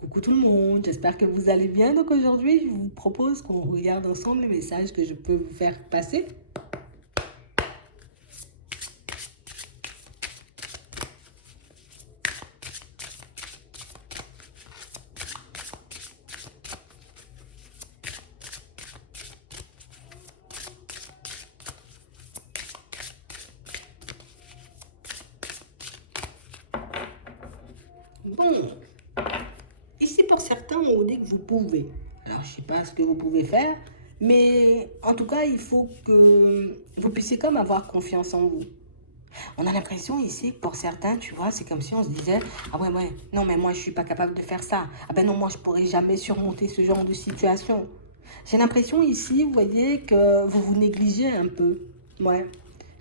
Coucou tout le monde, j'espère que vous allez bien. Donc aujourd'hui, je vous propose qu'on regarde ensemble les messages que je peux vous faire passer. Bon, ici pour certains, on vous dit que vous pouvez. Alors, je ne sais pas ce que vous pouvez faire, mais en tout cas, il faut que vous puissiez comme avoir confiance en vous. On a l'impression ici que pour certains, tu vois, c'est comme si on se disait, ah ouais, ouais, non, mais moi, je ne suis pas capable de faire ça. Ah ben non, moi, je ne pourrais jamais surmonter ce genre de situation. J'ai l'impression ici, vous voyez, que vous vous négligez un peu. Ouais.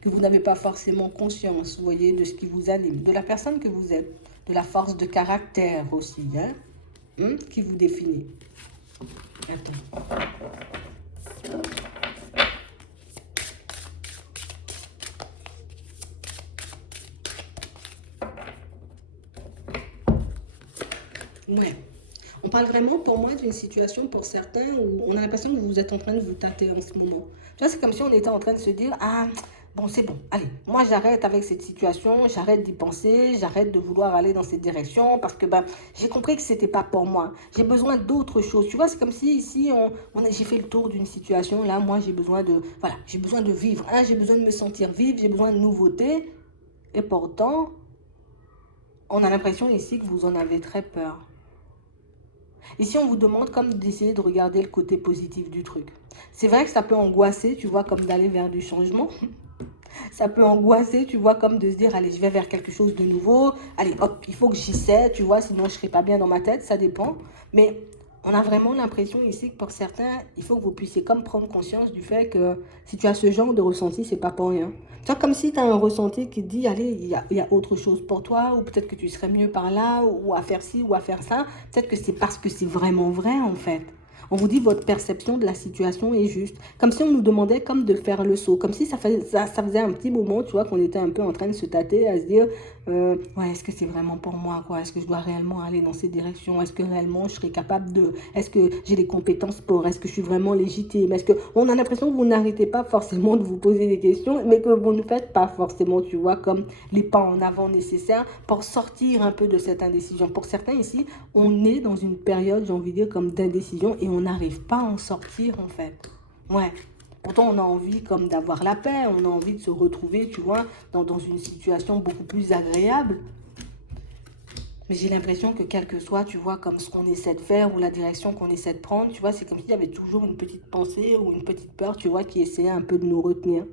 Que vous n'avez pas forcément conscience, vous voyez, de ce qui vous anime, de la personne que vous êtes, de la force de caractère aussi, hein, qui vous définit. Attends. Ouais. On parle vraiment pour moi d'une situation pour certains où on a l'impression que vous êtes en train de vous tâter en ce moment. Tu vois, c'est comme si on était en train de se dire, ah, bon, c'est bon, allez, moi j'arrête avec cette situation, j'arrête d'y penser, j'arrête de vouloir aller dans cette direction parce que ben, j'ai compris que c'était pas pour moi. J'ai besoin d'autre chose. Tu vois, c'est comme si ici, j'ai fait le tour d'une situation. Là, moi, j'ai besoin de, voilà, j'ai besoin de vivre. Hein, j'ai besoin de me sentir vive, j'ai besoin de nouveautés. Et pourtant, on a l'impression ici que vous en avez très peur. Ici, on vous demande comme d'essayer de regarder le côté positif du truc. C'est vrai que ça peut angoisser, tu vois, comme d'aller vers du changement. Ça peut angoisser, tu vois, comme de se dire, allez, je vais vers quelque chose de nouveau. Allez, hop, il faut que j'y sais, tu vois, sinon je ne serai pas bien dans ma tête, ça dépend. Mais on a vraiment l'impression ici que pour certains, il faut que vous puissiez comme prendre conscience du fait que si tu as ce genre de ressenti, c'est pas pour rien. Tu vois, comme si tu as un ressenti qui te dit, allez, il y a autre chose pour toi, ou peut-être que tu serais mieux par là, ou à faire ci, ou à faire ça. Peut-être que c'est parce que c'est vraiment vrai, en fait. On vous dit votre perception de la situation est juste. Comme si on nous demandait comme de faire le saut. Comme si ça faisait un petit moment, tu vois, qu'on était un peu en train de se tâter, à se dire, ouais, est-ce que c'est vraiment pour moi, quoi? Est-ce que je dois réellement aller dans ces directions? Est-ce que réellement je serais capable de... Est-ce que j'ai les compétences pour? Est-ce que je suis vraiment légitime? Est-ce que... On a l'impression que vous n'arrêtez pas forcément de vous poser des questions, mais que vous ne faites pas forcément, tu vois, comme les pas en avant nécessaires pour sortir un peu de cette indécision. Pour certains ici, on est dans une période, j'ai envie de dire, comme d'indécision et on n'arrive pas à en sortir, en fait. Ouais. Pourtant, on a envie comme d'avoir la paix, on a envie de se retrouver, tu vois, dans une situation beaucoup plus agréable. Mais j'ai l'impression que quel que soit, tu vois, comme ce qu'on essaie de faire ou la direction qu'on essaie de prendre, tu vois, c'est comme s'il y avait toujours une petite pensée ou une petite peur, tu vois, qui essayait un peu de nous retenir.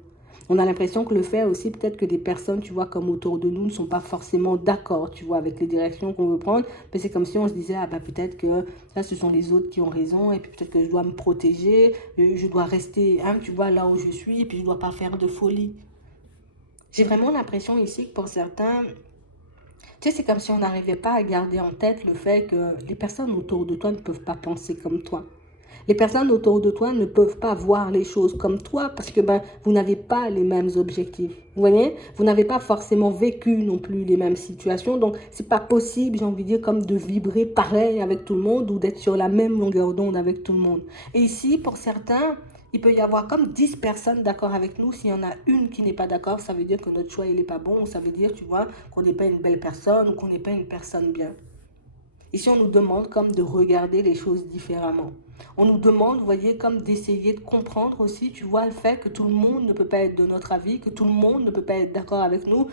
On a l'impression que le fait aussi, peut-être que des personnes, tu vois, comme autour de nous, ne sont pas forcément d'accord, tu vois, avec les directions qu'on veut prendre. Mais c'est comme si on se disait, ah bah peut-être que là, ce sont les autres qui ont raison, et puis peut-être que je dois me protéger, je dois rester, hein, tu vois, là où je suis, et puis je ne dois pas faire de folie. J'ai vraiment l'impression ici que pour certains, tu sais, c'est comme si on n'arrivait pas à garder en tête le fait que les personnes autour de toi ne peuvent pas penser comme toi. Les personnes autour de toi ne peuvent pas voir les choses comme toi parce que ben, vous n'avez pas les mêmes objectifs. Vous voyez, vous n'avez pas forcément vécu non plus les mêmes situations. Donc, c'est pas possible, j'ai envie de dire, comme de vibrer pareil avec tout le monde ou d'être sur la même longueur d'onde avec tout le monde. Et ici, pour certains, il peut y avoir comme 10 personnes d'accord avec nous. S'il y en a une qui n'est pas d'accord, ça veut dire que notre choix, il n'est pas bon. Ça veut dire, tu vois, qu'on n'est pas une belle personne ou qu'on n'est pas une personne bien. Ici, on nous demande comme de regarder les choses différemment. On nous demande, vous voyez, comme d'essayer de comprendre aussi, tu vois, le fait que tout le monde ne peut pas être de notre avis, que tout le monde ne peut pas être d'accord avec nous.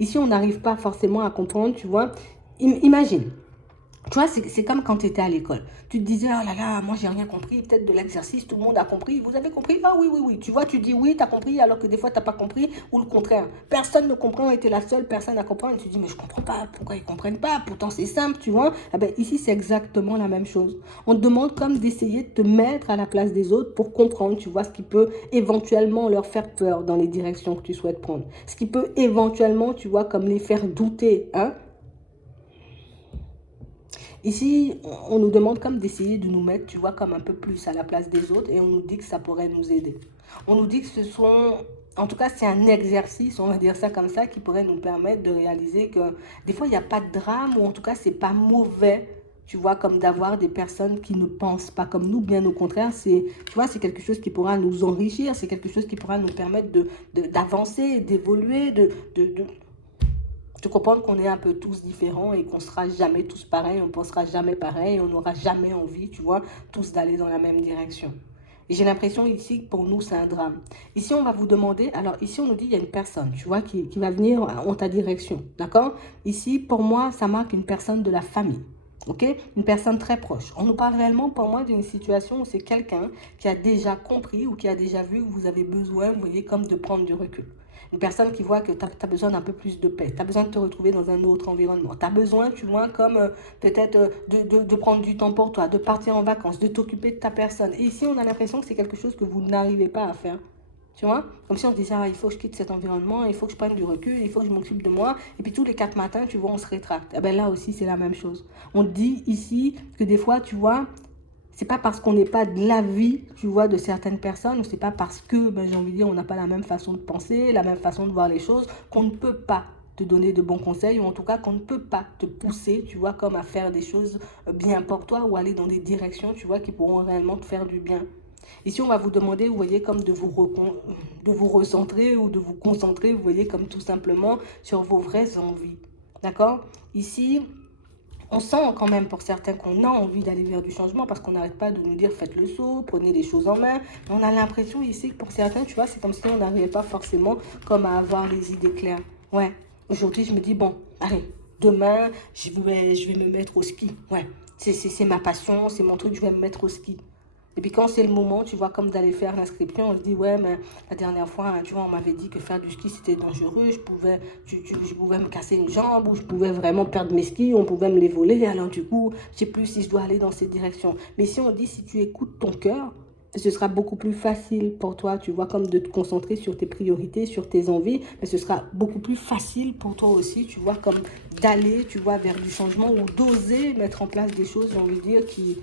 Ici, on n'arrive pas forcément à comprendre, tu vois. Imagine, tu vois, c'est comme quand tu étais à l'école. Tu te disais, oh là là, moi j'ai rien compris, peut-être de l'exercice, tout le monde a compris. Vous avez compris? Ah oui, oui, oui. Tu vois, tu dis oui, tu as compris, alors que des fois tu n'as pas compris, ou le contraire. Personne ne comprend, et tu es la seule personne à comprendre. Et tu te dis, mais je comprends pas, pourquoi ils ne comprennent pas? Pourtant c'est simple, tu vois. Ah ben, ici, c'est exactement la même chose. On te demande comme d'essayer de te mettre à la place des autres pour comprendre, tu vois, ce qui peut éventuellement leur faire peur dans les directions que tu souhaites prendre. Ce qui peut éventuellement, tu vois, comme les faire douter, hein. Ici, on nous demande comme d'essayer de nous mettre, tu vois, comme un peu plus à la place des autres et on nous dit que ça pourrait nous aider. On nous dit que ce sont en tout cas, c'est un exercice, on va dire ça comme ça, qui pourrait nous permettre de réaliser que des fois, il n'y a pas de drame, ou en tout cas, c'est pas mauvais, tu vois, comme d'avoir des personnes qui ne pensent pas comme nous, bien au contraire, tu vois, c'est quelque chose qui pourra nous enrichir, c'est quelque chose qui pourra nous permettre d'avancer, d'évoluer, de comprendre qu'on est un peu tous différents et qu'on sera jamais tous pareils, on pensera jamais pareil, on n'aura jamais envie, tu vois, tous d'aller dans la même direction. Et j'ai l'impression ici que pour nous, c'est un drame. Ici, on va vous demander, alors ici, on nous dit, il y a une personne, tu vois, qui va venir en ta direction, d'accord? Ici, pour moi, ça marque une personne de la famille, ok? Une personne très proche. On nous parle réellement, pour moi, d'une situation où c'est quelqu'un qui a déjà compris ou qui a déjà vu que vous avez besoin, vous voyez, comme de prendre du recul. Une personne qui voit que tu as besoin d'un peu plus de paix, tu as besoin de te retrouver dans un autre environnement, tu as besoin, tu vois, comme peut-être de prendre du temps pour toi, de partir en vacances, de t'occuper de ta personne. Et ici, on a l'impression que c'est quelque chose que vous n'arrivez pas à faire. Tu vois, comme si on se disait, ah, il faut que je quitte cet environnement, il faut que je prenne du recul, il faut que je m'occupe de moi. Et puis tous les 4 matins, tu vois, on se rétracte. Et ben là aussi, c'est la même chose. On dit ici que des fois, tu vois, c'est pas parce qu'on n'est pas de l'avis, tu vois, de certaines personnes, ou c'est pas parce que, ben, j'ai envie de dire, on n'a pas la même façon de penser, la même façon de voir les choses, qu'on ne peut pas te donner de bons conseils, ou en tout cas qu'on ne peut pas te pousser, tu vois, comme à faire des choses bien pour toi, ou aller dans des directions, tu vois, qui pourront réellement te faire du bien. Ici, on va vous demander, vous voyez, comme de vous recentrer ou de vous concentrer, vous voyez, comme tout simplement sur vos vraies envies. D'accord? Ici, on sent quand même pour certains qu'on a envie d'aller vers du changement parce qu'on n'arrête pas de nous dire faites le saut, prenez les choses en main. Mais on a l'impression ici que pour certains, tu vois, c'est comme si on n'arrivait pas forcément comme à avoir les idées claires. Ouais, aujourd'hui je me dis bon, allez, demain je vais me mettre au ski. Ouais, c'est ma passion, c'est mon truc, je vais me mettre au ski. Et puis quand c'est le moment, tu vois, comme d'aller faire l'inscription, on se dit, ouais, mais la dernière fois, tu vois, on m'avait dit que faire du ski, c'était dangereux, je pouvais me casser une jambe, ou je pouvais vraiment perdre mes skis, on pouvait me les voler, alors du coup, je sais plus si je dois aller dans cette direction. Mais si on dit, si tu écoutes ton cœur, ce sera beaucoup plus facile pour toi, tu vois, comme de te concentrer sur tes priorités, sur tes envies, mais ce sera beaucoup plus facile pour toi aussi, tu vois, comme d'aller, tu vois, vers du changement ou d'oser mettre en place des choses, j'ai envie de dire, qui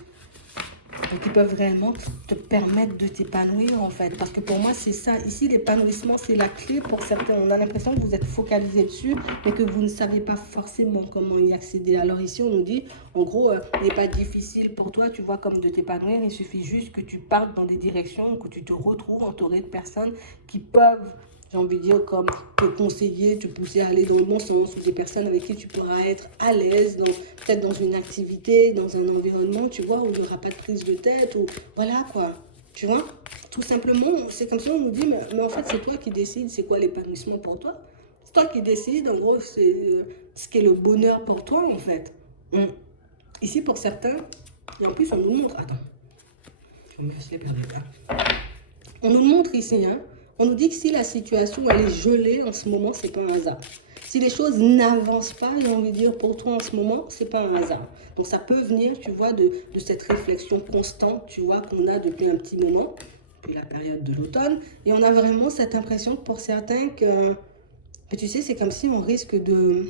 peuvent réellement te permettre de t'épanouir en fait. Parce que pour moi, c'est ça. Ici, l'épanouissement, c'est la clé pour certains. On a l'impression que vous êtes focalisé dessus, mais que vous ne savez pas forcément comment y accéder. Alors ici, on nous dit, en gros, il n'est pas difficile pour toi, tu vois, comme de t'épanouir. Il suffit juste que tu partes dans des directions, que tu te retrouves entouré de personnes qui peuvent, j'ai envie de dire, comme te conseiller, te pousser à aller dans le bon sens, ou des personnes avec qui tu pourras être à l'aise, peut-être dans une activité, dans un environnement, tu vois, où il n'y aura pas de prise de tête, ou voilà quoi, tu vois. Tout simplement, c'est comme ça, on nous dit, mais en fait, c'est toi qui décides, c'est quoi l'épanouissement pour toi. C'est toi qui décides, en gros, c'est ce qui est le bonheur pour toi, en fait. Hum. Ici, pour certains, et en plus, on nous montre, attends, je vais me faire perdre là. On nous montre ici, hein, on nous dit que si la situation elle est gelée en ce moment, c'est pas un hasard. Si les choses n'avancent pas, j'ai envie de dire pour toi en ce moment, c'est pas un hasard. Donc ça peut venir, tu vois, de cette réflexion constante, tu vois, qu'on a depuis un petit moment, depuis la période de l'automne. Et on a vraiment cette impression pour certains que tu sais, c'est comme si on risque de...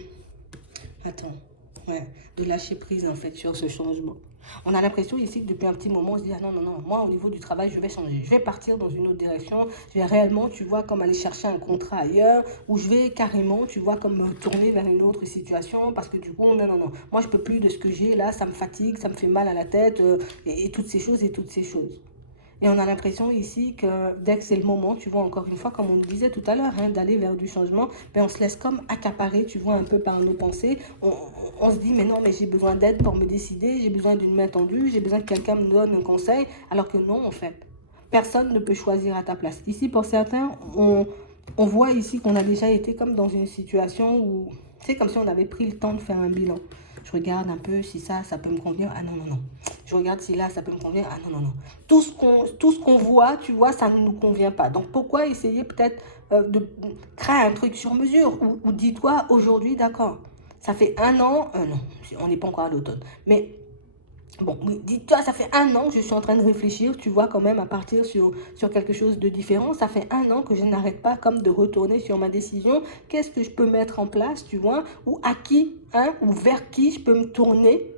Attends, ouais, de lâcher prise en fait sur ce changement. On a l'impression ici que depuis un petit moment, on se dit, ah non, non, non, moi au niveau du travail, je vais changer. Je vais partir dans une autre direction. Je vais réellement, tu vois, comme aller chercher un contrat ailleurs, ou je vais carrément, tu vois, comme me tourner vers une autre situation, parce que du coup, non, non, non. Moi, je peux plus de ce que j'ai là, ça me fatigue, ça me fait mal à la tête, et toutes ces choses, et toutes ces choses. Et on a l'impression ici que dès que c'est le moment, tu vois, encore une fois, comme on le disait tout à l'heure, hein, d'aller vers du changement, ben on se laisse comme accaparer, tu vois, un peu par nos pensées. On se dit, mais non, mais j'ai besoin d'aide pour me décider, j'ai besoin d'une main tendue, j'ai besoin que quelqu'un me donne un conseil, alors que non, en fait. Personne ne peut choisir à ta place. Ici, pour certains, on voit ici qu'on a déjà été comme dans une situation où, c'est comme si on avait pris le temps de faire un bilan. Je regarde un peu si ça peut me convenir. Ah non, non, non. Je regarde si là, ça peut me convenir. Ah non, non, non. Tout ce qu'on voit, tu vois, ça ne nous convient pas. Donc, pourquoi essayer peut-être de créer un truc sur mesure ou dis-toi aujourd'hui, d'accord, ça fait un an, non, on n'est pas encore à l'automne, mais bon, dis-toi, ça fait un an que je suis en train de réfléchir, tu vois, quand même, à partir sur quelque chose de différent. Ça fait un an que je n'arrête pas comme de retourner sur ma décision. Qu'est-ce que je peux mettre en place, tu vois, ou à qui, hein, ou vers qui je peux me tourner,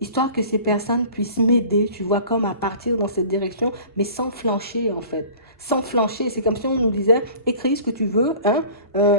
histoire que ces personnes puissent m'aider, tu vois, comme à partir dans cette direction, mais sans flancher, en fait. sans flancher. C'est comme si on nous disait, écris ce que tu veux, hein,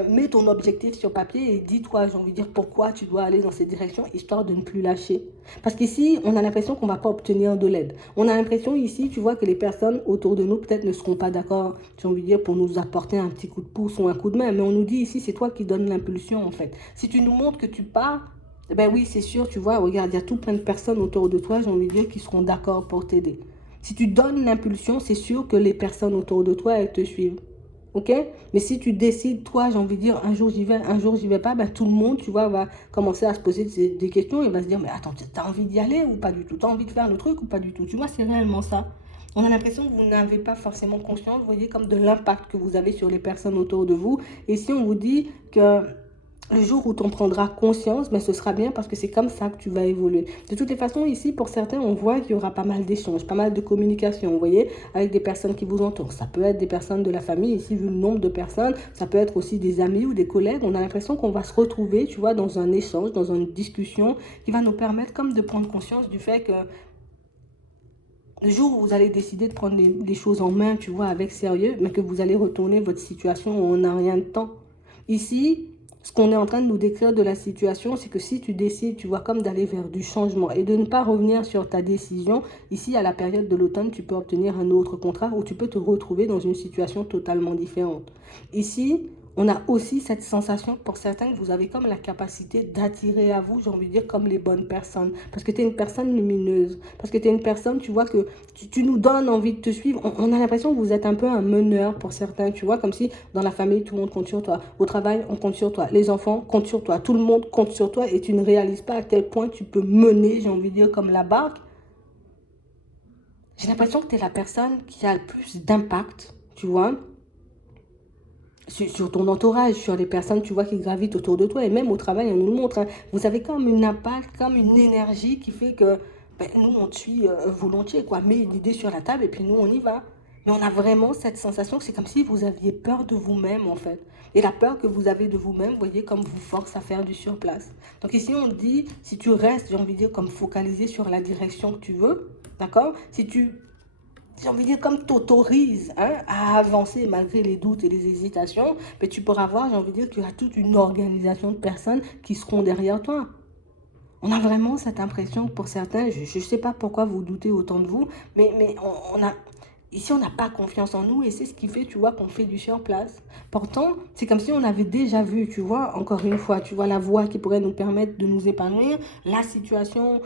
mets ton objectif sur papier et dis-toi, j'ai envie de dire, pourquoi tu dois aller dans cette direction, histoire de ne plus lâcher. Parce qu'ici, on a l'impression qu'on ne va pas obtenir de l'aide. On a l'impression ici, tu vois, que les personnes autour de nous peut-être ne seront pas d'accord, j'ai envie de dire, pour nous apporter un petit coup de pouce ou un coup de main. Mais on nous dit ici, c'est toi qui donnes l'impulsion, en fait. Si tu nous montres que tu pars, ben oui, c'est sûr, tu vois, regarde, il y a tout plein de personnes autour de toi, j'ai envie de dire, qui seront d'accord pour t'aider. Si tu donnes l'impulsion, c'est sûr que les personnes autour de toi, elles te suivent. Ok? Mais si tu décides, toi, j'ai envie de dire, un jour j'y vais, un jour j'y vais pas, ben tout le monde, tu vois, va commencer à se poser des questions et va se dire, mais attends, t'as envie d'y aller ou pas du tout? T'as envie de faire le truc ou pas du tout? Tu vois, c'est réellement ça. On a l'impression que vous n'avez pas forcément conscience, vous voyez, comme de l'impact que vous avez sur les personnes autour de vous. Et si on vous dit que le jour où tu en prendras conscience, ben ce sera bien parce que c'est comme ça que tu vas évoluer. De toutes les façons, ici, pour certains, on voit qu'il y aura pas mal d'échanges, pas mal de communication, vous voyez, avec des personnes qui vous entourent. Ça peut être des personnes de la famille, ici, vu le nombre de personnes, ça peut être aussi des amis ou des collègues. On a l'impression qu'on va se retrouver, tu vois, dans un échange, dans une discussion qui va nous permettre comme de prendre conscience du fait que le jour où vous allez décider de prendre les choses en main, tu vois, avec sérieux, mais que vous allez retourner votre situation où on n'a rien de temps. Ici, ce qu'on est en train de nous décrire de la situation, c'est que si tu décides, tu vois, comme d'aller vers du changement et de ne pas revenir sur ta décision, ici, à la période de l'automne, tu peux obtenir un autre contrat ou tu peux te retrouver dans une situation totalement différente. Ici, on a aussi cette sensation pour certains que vous avez comme la capacité d'attirer à vous, j'ai envie de dire, comme les bonnes personnes. Parce que tu es une personne lumineuse. Parce que tu es une personne, tu vois, que tu nous donnes envie de te suivre. On a l'impression que vous êtes un peu un meneur pour certains, tu vois, comme si dans la famille, tout le monde compte sur toi. Au travail, on compte sur toi. Les enfants comptent sur toi. Tout le monde compte sur toi et tu ne réalises pas à quel point tu peux mener, j'ai envie de dire, comme la barque. J'ai l'impression que tu es la personne qui a le plus d'impact, tu vois, sur ton entourage, sur les personnes, tu vois, qui gravitent autour de toi. Et même au travail, on nous le montre, hein. Vous avez comme une impact, comme une énergie qui fait que ben, nous, on te suit volontiers, quoi. Mets une idée sur la table et puis nous, on y va. Mais on a vraiment cette sensation que c'est comme si vous aviez peur de vous-même, en fait. Et la peur que vous avez de vous-même, vous voyez, comme vous force à faire du surplace. Donc ici, on dit, si tu restes, j'ai envie de dire, comme focalisé sur la direction que tu veux, d'accord? Si tu j'ai envie de dire, comme t'autorise hein, à avancer malgré les doutes et les hésitations, mais tu pourras voir, j'ai envie de dire, qu'il y a toute une organisation de personnes qui seront derrière toi. On a vraiment cette impression que pour certains, je ne sais pas pourquoi vous doutez autant de vous, mais on a, ici on n'a pas confiance en nous et c'est ce qui fait, tu vois, qu'on fait du surplace. Pourtant, c'est comme si on avait déjà vu, tu vois, encore une fois, tu vois, la voie qui pourrait nous permettre de nous épanouir, la situation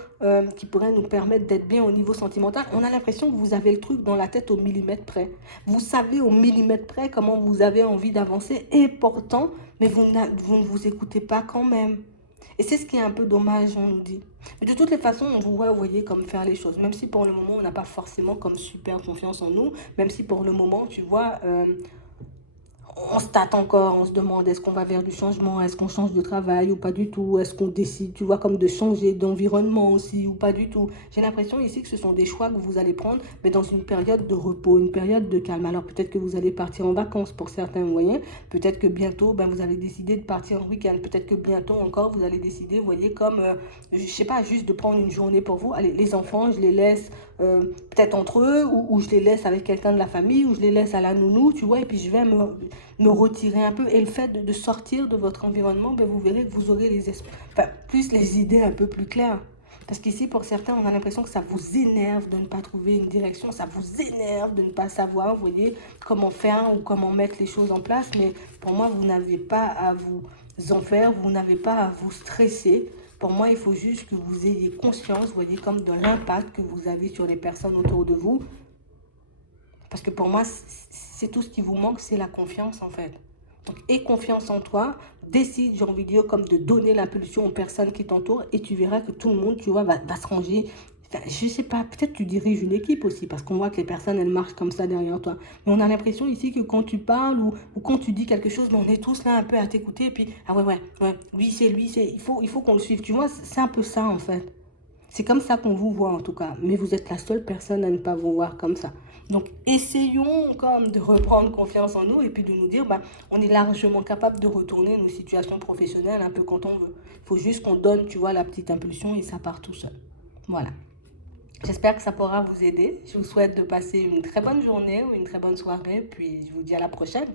qui pourrait nous permettre d'être bien au niveau sentimental. On a l'impression que vous avez le truc dans la tête au millimètre près. Vous savez au millimètre près comment vous avez envie d'avancer et pourtant, mais vous ne vous écoutez pas quand même. Et c'est ce qui est un peu dommage, on nous dit. Mais de toutes les façons, on vous voit, vous voyez, comme faire les choses. Même si pour le moment, on n'a pas forcément comme super confiance en nous. Même si pour le moment, tu vois, on se tâte encore, on se demande est-ce qu'on va vers du changement, est-ce qu'on change de travail ou pas du tout, est-ce qu'on décide, tu vois, comme de changer d'environnement aussi ou pas du tout. J'ai l'impression ici que ce sont des choix que vous allez prendre, mais dans une période de repos, une période de calme. Alors peut-être que vous allez partir en vacances pour certains, vous voyez, peut-être que bientôt, ben, vous allez décider de partir en week-end, peut-être que bientôt encore, vous allez décider, vous voyez, comme, je sais pas, juste de prendre une journée pour vous. Allez, les enfants, je les laisse peut-être entre eux, ou je les laisse avec quelqu'un de la famille, ou je les laisse à la nounou, tu vois, et puis je vais me retirer un peu. Et le fait de sortir de votre environnement, ben vous verrez que vous aurez plus les idées un peu plus claires. Parce qu'ici, pour certains, on a l'impression que ça vous énerve de ne pas trouver une direction, ça vous énerve de ne pas savoir, vous voyez, comment faire ou comment mettre les choses en place. Mais pour moi, vous n'avez pas à vous en faire, vous n'avez pas à vous stresser. Pour moi, il faut juste que vous ayez conscience, vous voyez, comme de l'impact que vous avez sur les personnes autour de vous. Parce que pour moi, c'est tout ce qui vous manque, c'est la confiance en fait. Donc, aie confiance en toi, décide, j'ai envie de dire, comme de donner l'impulsion aux personnes qui t'entourent et tu verras que tout le monde, tu vois, va se ranger. Enfin, je sais pas, peut-être tu diriges une équipe aussi parce qu'on voit que les personnes, elles marchent comme ça derrière toi. Mais on a l'impression ici que quand tu parles ou quand tu dis quelque chose, ben, on est tous là un peu à t'écouter et puis, ah ouais, lui, c'est, il faut qu'on le suive. Tu vois, c'est un peu ça en fait. C'est comme ça qu'on vous voit en tout cas, mais vous êtes la seule personne à ne pas vous voir comme ça. Donc essayons comme de reprendre confiance en nous et puis de nous dire, bah, on est largement capable de retourner nos situations professionnelles un peu quand on veut. Il faut juste qu'on donne, tu vois, la petite impulsion et ça part tout seul. Voilà. J'espère que ça pourra vous aider. Je vous souhaite de passer une très bonne journée ou une très bonne soirée, puis je vous dis à la prochaine.